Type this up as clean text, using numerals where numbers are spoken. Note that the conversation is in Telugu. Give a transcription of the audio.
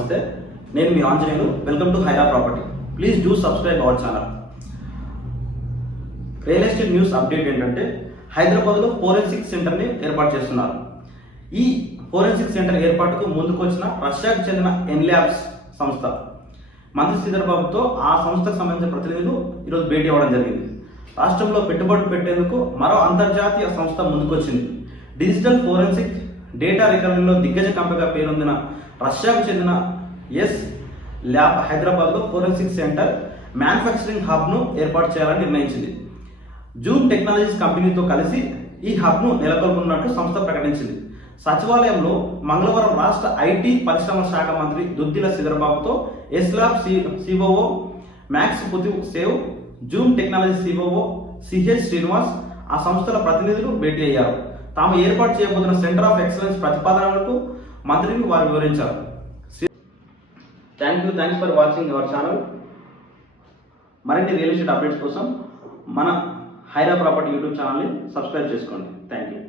నమస్తే, నేను మీ Anjaneyulu. Welcome to Hyra property. Please do subscribe our channel. Real estate news update ఏంటంటే, హైదరాబాద్లో ఫోరెన్సిక్ సెంటర్ని ఏర్పాటు చేస్తున్నారు. ఈ ఫోరెన్సిక్ సెంటర్ ఏర్పాటుకు ముందుకు వచ్చిన రష్యాకు చెందిన ఎన్ల్యాబ్స్ సంస్థ మంత్రి శ్రీధర్ బాబుతో ఆ సంస్థకు సంబంధించిన ప్రతినిధులు ఈరోజు భేటీ అవ్వడం జరిగింది. రాష్ట్రంలో పెట్టుబడులు పెట్టేందుకు మరో అంతర్జాతీయ సంస్థ ముందుకొచ్చింది. డిజిటల్ ఫోరెన్సిక్ డేటా రికవరీలో దిగ్గజ కంపెనీగా పేరొందిన రష్యాకు చెందిన ఎస్ ల్యాబ్ హైదరాబాద్లో ఫోరెన్సిక్ సెంటర్ మ్యానుఫ్యాక్చరింగ్ హబ్ను ఏర్పాటు చేయాలని నిర్ణయించింది. జూమ్ టెక్నాలజీస్ కంపెనీతో కలిసి ఈ హబ్ను నెలకొల్పనున్నట్లు సంస్థ ప్రకటించింది. సచివాలయంలో మంగళవారం రాష్ట్ర ఐటీ పరిశ్రమల శాఖ మంత్రి దుద్దిల శ్రీధర్బాబుతో ఎస్ ల్యాబ్ సిఓఓ మ్యాక్స్ పుతివ్ సేవ్, Zoom technology COO CH Srinivas ఆ సంస్థల ప్రతినిధులు భేటీ అయ్యారు. తాము ఏర్పాటు చేయబోతున్న సెంటర్ ఆఫ్ ఎక్సలెన్స్ ప్రతిపాదనలకు మంత్రికి వారు వివరించారు. Thanks for watching our channel. మరిన్ని రియల్ ఎస్టేట్ అప్డేట్స్ కోసం మన హైరా ప్రాపర్టీ యూట్యూబ్ ఛానల్ని సబ్స్క్రైబ్ చేసుకోండి. Thank you.